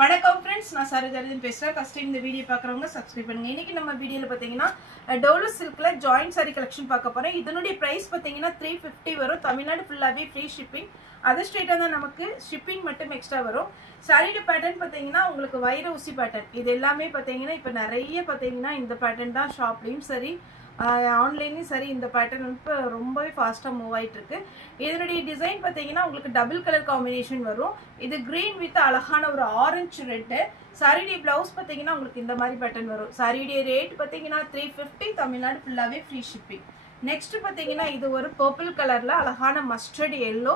வணக்கம் फ्रेंड्स நான் சரோஜாரதின் பேசுறேன். ஃபர்ஸ்ட் டைம் இந்த வீடியோ பார்க்கறவங்க சப்ஸ்கிரைப் பண்ணுங்க. இன்னைக்கு நம்ம வீடியோல பாத்தீங்கன்னா டோலோ சில்க்ல ஜாயிண்ட் saree கலெக்ஷன் பார்க்க போறோம். இதனுடைய பிரைஸ் பாத்தீங்கன்னா 350 வரும். தமிழ்நாடு ஃபுல்லாவே ஃப்ரீ ஷிப்பிங். அது ஸ்ட்ரைட்டா தான் நமக்கு ஷிப்பிங் மட்டும் எக்ஸ்ட்ரா வரும். சாரியோட பேட்டர்ன் பாத்தீங்கன்னா உங்களுக்கு வைர ஊசி பேட்டர்ன். இது எல்லாமே பாத்தீங்கன்னா இப்ப நிறைய பாத்தீங்கன்னா இந்த பேட்டர்ன் தான் ஷாப்லயும் சரி ஆன்லைன்லயும் சரி இந்த பேட்டர்ன் வந்து ரொம்பவே ஃபாஸ்டா மூவ் ஆயிட்டு இருக்கு. இதனுடைய டிசைன் பாத்தீங்கன்னா உங்களுக்கு டபுள் கலர் காம்பினேஷன் வரும். இது கிரீன் வித் அழகான ஒரு ஆரஞ்சு ரெட். சாரியுடைய பிளவுஸ் பாத்தீங்கன்னா உங்களுக்கு இந்த மாதிரி பேட்டர்ன் வரும். சாரியுடைய ரேட் பாத்தீங்கன்னா 350. தமிழ்நாடு ஃபுல்லாவே ஃப்ரீ ஷிப்பிங். நெக்ஸ்ட் பாத்தீங்கன்னா இது ஒரு பர்பிள் கலர்ல அழகான மஸ்டர்ட் எல்லோ.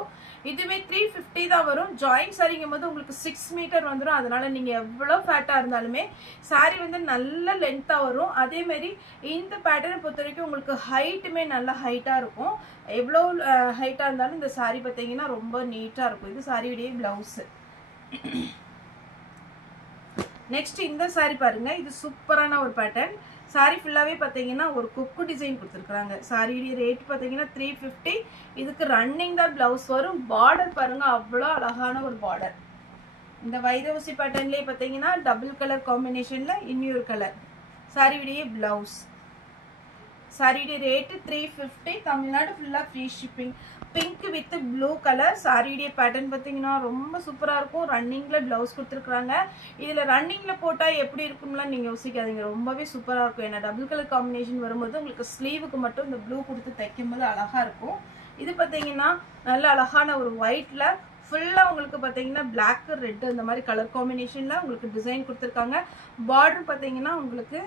இதுவே 350 தான் வரும். ஜாயிண்ட் சாரிங்கும் போது உங்களுக்கு 6 மீட்டர் வந்துடும். அதனால நீங்க எவ்வளவு ஃபேட்டா இருந்தாலுமே சாரி வந்து நல்ல லென்த்தா வரும். அதே மாதிரி இந்த பேட்டர்னை பொறுத்த வரைக்கும் உங்களுக்கு ஹைட்டுமே நல்ல ஹைட்டா இருக்கும். எவ்வளவு ஹைட்டா இருந்தாலும் இந்த சாரி பாத்தீங்கன்னா ரொம்ப நீட்டா இருக்கும். இது சாரியுடைய பிளவுஸ். நெக்ஸ்ட் இந்த சாரி பாருங்க. இது சூப்பரான ஒரு பேட்டர்ன். சாரி ஃபுல்லாவே பாத்தீங்கன்னா ஒரு கொக்கு டிசைன் கொடுத்துருக்காங்க. சாரியுடைய ரேட் பாத்தீங்கன்னா 350. இதுக்கு ரன்னிங் தான் பிளவுஸ் வரும். பார்டர் பாருங்க அவ்வளோ அழகான ஒரு பார்டர். இந்த வைர ஊசி பேட்டர்ன்லயே பாத்தீங்கன்னா டபுள் கலர் காம்பினேஷன்ல இன்னொரு கலர். சாரியுடைய பிளவுஸ். சாரியுடைய ரேட் 350. தமிழ்நாடு ஃபுல்லா free shipping. Pink with blue colour. சாரியுடைய பேட்டர்ன் பாத்தீங்கன்னா ரொம்ப சூப்பரா இருக்கும். ரன்னிங்ல பிளவுஸ் கொடுத்துருக்காங்க. இதுல ரன்னிங்ல போட்டா எப்படி இருக்கும்லாம் நீங்க யோசிக்காதீங்க. ரொம்பவே சூப்பரா இருக்கும். ஏன்னா டபுள் கலர் காம்பினேஷன் வரும்போது உங்களுக்கு ஸ்லீவுக்கு மட்டும் இந்த ப்ளூ கொடுத்து தைக்கும் போது அழகா இருக்கும். இது பாத்தீங்கன்னா நல்ல அழகான ஒரு ஒயிட்ல ஃபுல்லா உங்களுக்கு பாத்தீங்கன்னா பிளாக் ரெட் அந்த மாதிரி கலர் காம்பினேஷன்ல உங்களுக்கு டிசைன் கொடுத்துருக்காங்க. பார்டர் பாத்தீங்கன்னா உங்களுக்கு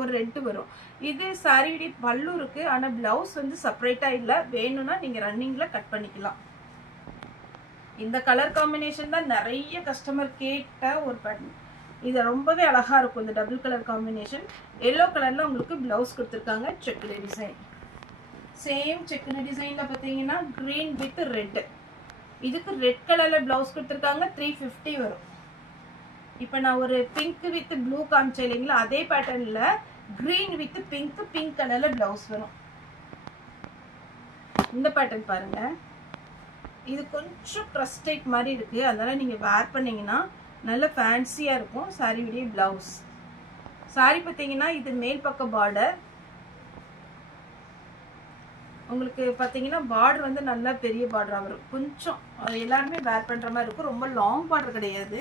ஒரு ரெட் வரும். இது சாரியுடைய பல்லு இருக்கு. ஆனா பிளவுஸ் வந்து செப்பரேட்டா இல்ல. வேணும்னா நீங்க ரன்னிங்ல கட் பண்ணிக்கலாம். இந்த கலர் காம்பினேஷன் தான் நிறைய கஸ்டமர் கேட்ட ஒரு பேட்டர்ன். இது ரொம்பவே அழகா இருக்கும். இந்த டபுள் கலர் காம்பினேஷன். எல்லோ கலர்ல உங்களுக்கு பிளவுஸ் கொடுத்துருக்காங்க. Checked design. சேம் செக்குடு டிசைன்ல பாத்தீங்கன்னா கிரீன் வித் ரெட். இதுக்கு ரெட் கலர்ல பிளவுஸ் கொடுத்துருக்காங்க. 350 வரும். இப்ப நான் ஒரு பிங்க் வித் ப்ளூ காமிச்சேன் இல்லைங்களா, அதே பேட்டர்ன்ல கிரீன் வித் பிங்க் கலர்ல பிளவுஸ் வரும். இந்த பேட்டர்ன் பாருங்க. இது கொஞ்சம் கிரஸ்டைட் மாதிரி இருக்கு. அதனால நீங்க வேர் பண்ணீங்கன்னா நல்ல ஃபேன்சியா இருக்கும். சாரியுடைய பிளவுஸ். சாரி பாத்தீங்கன்னா இது மேல் பக்க பார்டர். உங்களுக்கு பாத்தீங்கன்னா பார்டர் வந்து நல்லா பெரிய பார்டரா வரும். கொஞ்சம் எல்லாருமே வேர் பண்ற மாதிரி இருக்கும். ரொம்ப லாங் பார்டர் கிடையாது.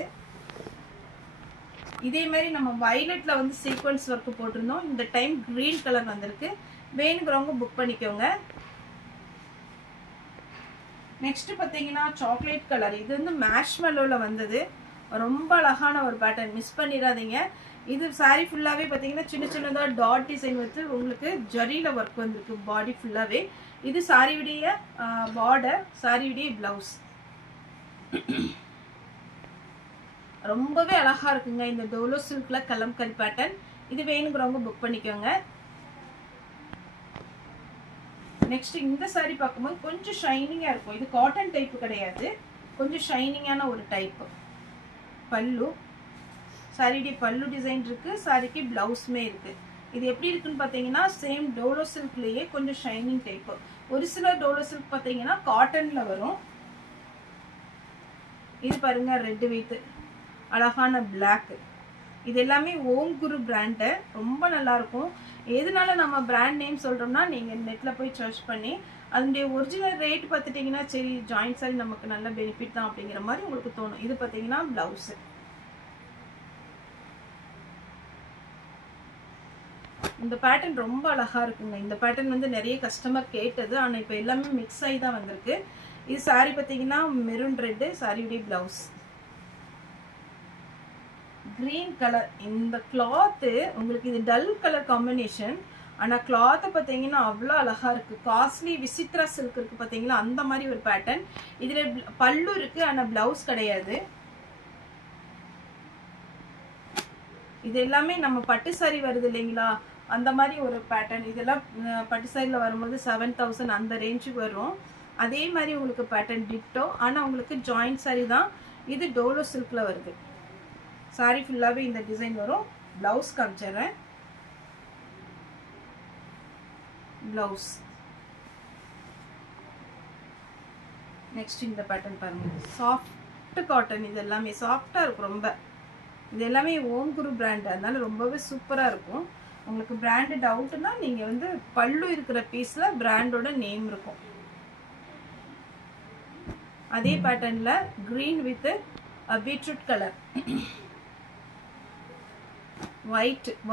இதே மாதிரி நம்ம வயலட்ல வந்து சீக்வென்ஸ் ஒர்க் போட்டிருந்தோம். இந்த டைம் கிரீன் கலர் வந்திருக்கு. வேணுங்கிறவங்க புக் பண்ணிக்கோங்க. நெக்ஸ்ட் பாத்தீங்கன்னா சாக்லேட் கலர். இது வந்து மேஷ்மெல்லோல வந்தது. ரொம்ப அழகான ஒரு பேட்டர்ன். மிஸ் பண்ணிடாதீங்க. இது சாரி ஃபுல்லாவே பாத்தீங்கன்னா சின்ன சின்னதா டாட் டிசைன் வந்து உங்களுக்கு ஜரியில ஒர்க் வந்திருக்கு பாடி ஃபுல்லாவே. இது சாரியுடைய பார்டர். சாரியுடைய பிளவுஸ். ரொம்பவே அழகா இருக்குங்க இந்த டோலோ சில்க்ல கலம்கரி பேட்டர்ன். இது வேணுங்கிறவங்க புக் பண்ணிக்கோங்க. நெக்ஸ்ட் இந்த சாரி பார்க்கும்போது கொஞ்சம் ஷைனிங்கா இருக்கும். இது காட்டன் டைப் கிடையாது. கொஞ்சம் ஷைனிங்கான ஒரு டைப். பல்லு. சாரியுடைய பல்லு டிசைன் இருக்கு. சாரிக்கு பிளவுஸ்மே இருக்கு. இது எப்படி இருக்குன்னு பாத்தீங்கன்னா சேம் டோலோ சில்க்லயே கொஞ்சம் ஷைனிங் டைப். ஒரு சில டோலோ சில்க் பாத்தீங்கன்னா காட்டன்ல வரும். இது பாருங்க ரெட் வித் அழகான பிளாக். இது எல்லாமே ஓம் குரு பிராண்டு. ரொம்ப நல்லா இருக்கும். எதனால நம்ம பிராண்ட் நேம் சொல்றோம்னா நீங்க நெட்ல போய் சர்ச் பண்ணி அதனுடைய ஒரிஜினல் ரேட் பார்த்துட்டீங்கன்னா சரி ஜாயிண்ட் சாரி நமக்கு நல்ல பெனிஃபிட் தான் அப்படிங்கிற மாதிரி உங்களுக்கு தோணும். இது பாத்தீங்கன்னா பிளவுஸ். இந்த பேட்டர்ன் ரொம்ப அழகா இருக்குங்க. இந்த பேட்டர்ன் வந்து நிறைய கஸ்டமர் கேட்டது. ஆனா இப்ப எல்லாமே மிக்ஸ் ஆகி தான் வந்திருக்கு. இது சாரி பாத்தீங்கன்னா மெரூன் ரெட். சாரியுடைய பிளவுஸ் கிரீன் கலர். இந்த கிளாத் உங்களுக்கு இது டல் கலர் காம்பினேஷன். ஆனா கிளாத் பாத்தீங்கன்னா அவ்வளவு அழகா இருக்கு. காஸ்ட்லி விசித்ரா சில்க் இருக்கு பாத்தீங்களா, அந்த மாதிரி ஒரு பேட்டர்ன். இதுல பல்லு இருக்கு. ஆனா பிளவுஸ் கிடையாது. இது எல்லாமே நம்ம பட்டு சாரி வருது இல்லைங்களா, அந்த மாதிரி ஒரு பேட்டர்ன். இதெல்லாம் பட்டு சாரில வரும்போது 7000 அந்த ரேஞ்சுக்கு வரும். அதே மாதிரி உங்களுக்கு பேட்டர்ன் டிட்டோ. ஆனா உங்களுக்கு ஜாயிண்ட் சாரி தான். இது டோலோ சில்க்ல வருது. சாரி ஃபுல்லாவே இந்த டிசைன் வரும். பிளவுஸ் காமிச்சிடுறேன். பிளவுஸ். நெக்ஸ்ட் இந்த பேட்டர்ன் பாருங்க. Soft cotton. இது எல்லாமே சாஃப்டா இருக்கும். ரொம்ப இது எல்லாமே ஓம் குரு பிராண்ட், அதனால ரொம்பவே சூப்பராக இருக்கும். உங்களுக்கு பிராண்டு டவுட்னா நீங்கள் வந்து பல்லு இருக்கிற பீஸில் பிராண்டோட நேம் இருக்கும். அதே பேட்டர்னில் க்ரீன் வித் பீட்ரூட் கலர்,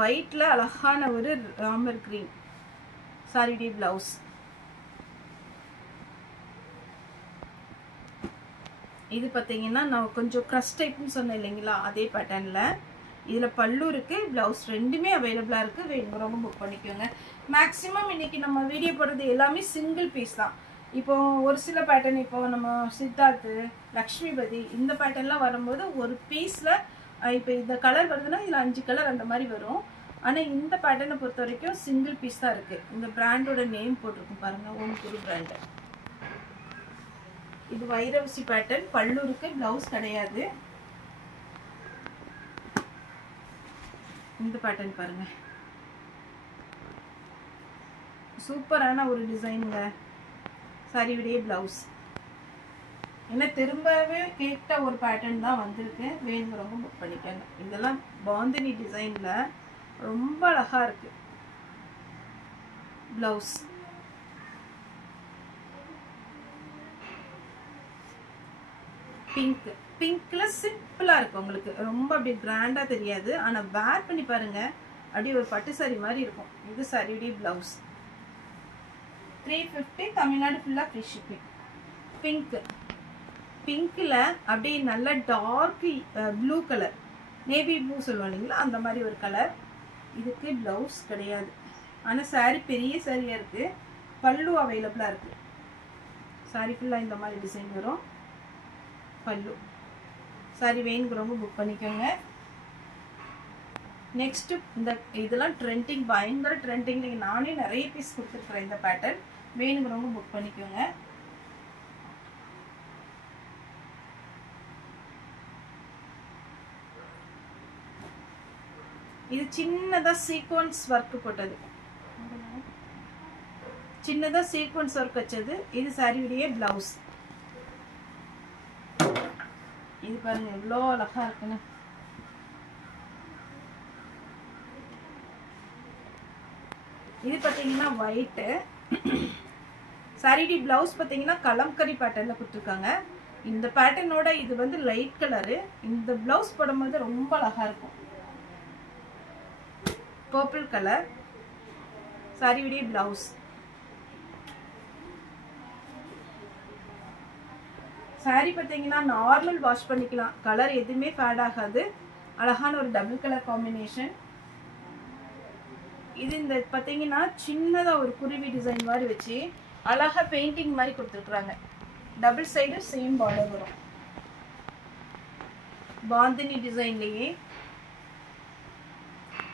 ஒயிட்டில் அழகான ஒரு ராமர் க்ரீன் சாரிடி பிளவுஸ். இது பார்த்தீங்கன்னா நான் கொஞ்சம் க்ரஷ் டைப்னு சொன்னேன் இல்லைங்களா, அதே பேட்டர்னில் இதில் பல்லு இருக்குது, ப்ளவுஸ் ரெண்டுமே அவைலபிளாக இருக்குது. வேணுங்கிறவங்க புக் பண்ணிக்கோங்க. மேக்ஸிமம் இன்றைக்கி நம்ம வீடியோ போடுறது எல்லாமே சிங்கிள் பீஸ் தான். இப்போ ஒரு சில பேட்டர்ன், இப்போ நம்ம சித்தார்த்து, லக்ஷ்மிபதி இந்த பேட்டர்ன்லாம் வரும்போது ஒரு பீஸில் இப்போ இந்த கலர் வருதுன்னா இதில் 5 கலர் அந்த மாதிரி வரும். ஆனால் இந்த பேட்டர்னை பொறுத்த வரைக்கும் சிங்கிள் பீஸ் தான் இருக்குது. இந்த பிராண்டோட நேம் போட்டிருக்கும் பாருங்கள், ஓம் குரு பிராண்டு. இது வைரவசி பேட்டர்ன், பல்லு இருக்கு, பிளவுஸ் கிடையாது. இந்த பேட்டர்ன் பாருங்க, சூப்பரான ஒரு டிசைனுங்க. சாரியுடைய பிளவுஸ் என்ன திரும்பவே கேட்ட ஒரு பேட்டர்ன் தான் வந்திருக்கு. வேணுங்கிறவங்க புக் பண்ணிக்கோங்க. இதெல்லாம் பாந்தினி டிசைன்ல ரொம்ப அழகா இருக்கு. பிளவுஸ் பிங்க், பிங்க்ல சிம்பிளா இருக்கு. உங்களுக்கு ரொம்ப அப்படி கிராண்டா தெரியாது, ஆனா வேர் பண்ணி பாருங்க அப்படியே ஒரு பட்டு சாரி மாதிரி இருக்கும். இது சாரியுடைய பிளவுஸ். 350, தமிழ்நாடு ஃபுல்லா ஃப்ரீ ஷிப்பிங். பிங்க், பிங்க்ல அப்படியே நல்ல dark blue colour, navy blue சொல்லுவோம் இல்லைங்களா, அந்த மாதிரி ஒரு கலர். இதுக்கு பிளவுஸ் கிடையாது, ஆனா சாரி பெரிய சாரியா இருக்கு. பல்லு அவைலபிளா இருக்கு. சாரி ஃபுல்லா இந்த மாதிரி டிசைன் வரும். பல்லு. சாரி வேணுங்கிறவங்க புக் பண்ணிக்கோங்க. நெக்ஸ்ட் இந்த இதெல்லாம் ட்ரெண்டிங், பயங்கர ட்ரெண்டிங். நானே நிறைய பீஸ் கொடுத்துருக்குறேன் இந்த பேட்டர்ன். வேணுங்கிறவங்க புக் பண்ணிக்கோங்க. இது சின்னதா சீக்வன்ஸ் ஒர்க் போட்டது, சின்னதா சீக்வன்ஸ் ஒர்க் வச்சது. இது சாரியுடைய பிளவுஸ். இது பாருங்க எவ்வளோ அழகா இருக்குன்னு. இது பார்த்தீங்கன்னா ஒயிட்டு. சாரிடி பிளவுஸ் பார்த்தீங்கன்னா கலம்கரி பேட்டர்ல கொடுத்துருக்காங்க. இந்த பேட்டர்னோட இது வந்து லைட் கலரு. இந்த பிளவுஸ் போடும்போது ரொம்ப அழகா இருக்கும். பர்பிள் கலர் சாரியுடைய பிளவுஸ். சாரி பார்த்தீங்கன்னா நார்மல் வாஷ் பண்ணிக்கலாம், கலர் எதுவுமே ஃபேட் ஆகாது. அழகான ஒரு டபுள் கலர் காம்பினேஷன். இது இந்த பார்த்தீங்கன்னா சின்னதாக ஒரு குருவி டிசைன் மாதிரி வச்சு அழகா பெயிண்டிங் மாதிரி கொடுத்துருக்குறாங்க. டபுள் சைடு சேம் பார்டர் வரும். பாந்தினி டிசைன்லேயே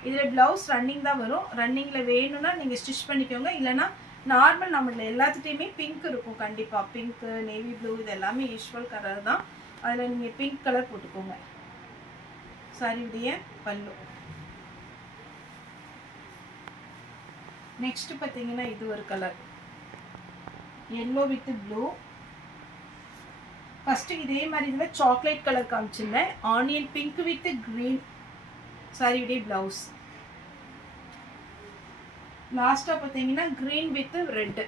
இதில் பிளவுஸ் ரன்னிங் தான் வரும். ரன்னிங்கில் வேணும்னா நீங்கள் ஸ்டிச் பண்ணிக்கோங்க, இல்லைனா நார்மல் நம்மள எல்லாத்துட்டையுமே பிங்க் இருக்கும். கண்டிப்பாக பிங்க்கு, நேவி ப்ளூ இது எல்லாமே யூஸ்வல் கலர் தான். அதில் நீங்கள் பிங்க் கலர் போட்டுக்கோங்க. சாரியுடைய பல்லு. நெக்ஸ்ட் பார்த்தீங்கன்னா இது ஒரு colour, yellow with blue. First இதே மாதிரி இதில் சாக்லேட் கலர் காமிச்சிருந்தேன். ஆனியன் பிங்க் வித் கிரீன் சாரியுடைய பிளவுஸ். லாஸ்ட்டாக பார்த்தீங்கன்னா கிரீன் வித் ரெட்டு.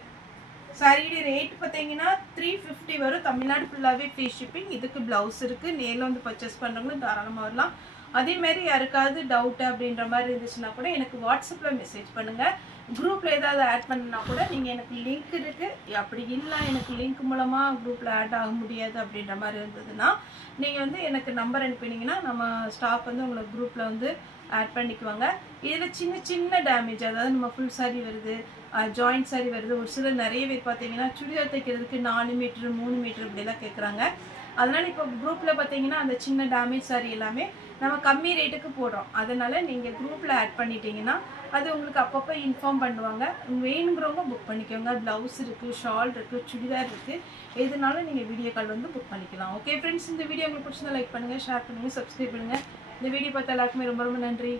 சாரியுடைய ரேட் பார்த்தீங்கன்னா 350 வரும். தமிழ்நாடு ஃபுல்லாகவே ஃப்ரீ ஷிப்பிங். இதுக்கு பிளவுஸ் இருக்குது. நேரில் வந்து பர்ச்சேஸ் பண்ணுறவங்களும் தாராளமாக வரலாம். அதேமாரி யாருக்காவது டவுட்டு அப்படின்ற மாதிரி இருந்துச்சுன்னா கூட எனக்கு வாட்ஸ்அப்பில் மெசேஜ் பண்ணுங்கள். குரூப்பில் ஏதாவது ஆட் பண்ணனா கூட நீங்கள் எனக்கு லிங்க் இருக்குது, அப்படி இல்லை எனக்கு லிங்க் மூலமாக குரூப்பில் ஆட் ஆக முடியாது அப்படின்ற மாதிரி இருந்ததுன்னா நீங்கள் வந்து எனக்கு நம்பர் அனுப்பினீங்கன்னா நம்ம ஸ்டாஃப் வந்து உங்களுக்கு குரூப்பில் வந்து ஆட் பண்ணிக்குவாங்க. இதில் சின்ன சின்ன டேமேஜ், அதாவது நம்ம ஃபுல் சாரி வருது, ஜாயிண்ட் சாரி வருது. ஒரு சிலர் நிறைய பேர் பார்த்தீங்கன்னா சுடிதார் தைக்கிறதுக்கு 4 மீட்டர் 3 மீட்டர் இப்படிலாம் கேட்குறாங்க. அதனால் இப்போ குரூப்பில் பார்த்தீங்கன்னா அந்த சின்ன டேமேஜ் சாரி எல்லாமே நம்ம கம்மி ரேட்டுக்கு போடுறோம். அதனால் நீங்கள் குரூப்பில் ஆட் பண்ணிட்டீங்கன்னா அது உங்களுக்கு அப்பப்போ இன்ஃபார்ம் பண்ணுவாங்க. வேணுங்கிறவங்க புக் பண்ணிக்கோங்க. ப்ளவுஸ் இருக்குது, ஷால் இருக்குது, சுடிதார் இருக்குது. எதுனாலும் நீங்கள் வீடியோ கால் வந்து புக் பண்ணிக்கலாம். ஓகே ஃப்ரெண்ட்ஸ், இந்த வீடியோ உங்களுக்கு பிடிச்சிருந்தா லைக் பண்ணுங்கள், ஷேர் பண்ணுங்கள், சப்ஸ்கிரைப் பண்ணுங்கள். இந்த வீடியோ பார்த்த எல்லாருக்குமே ரொம்ப ரொம்ப நன்றி.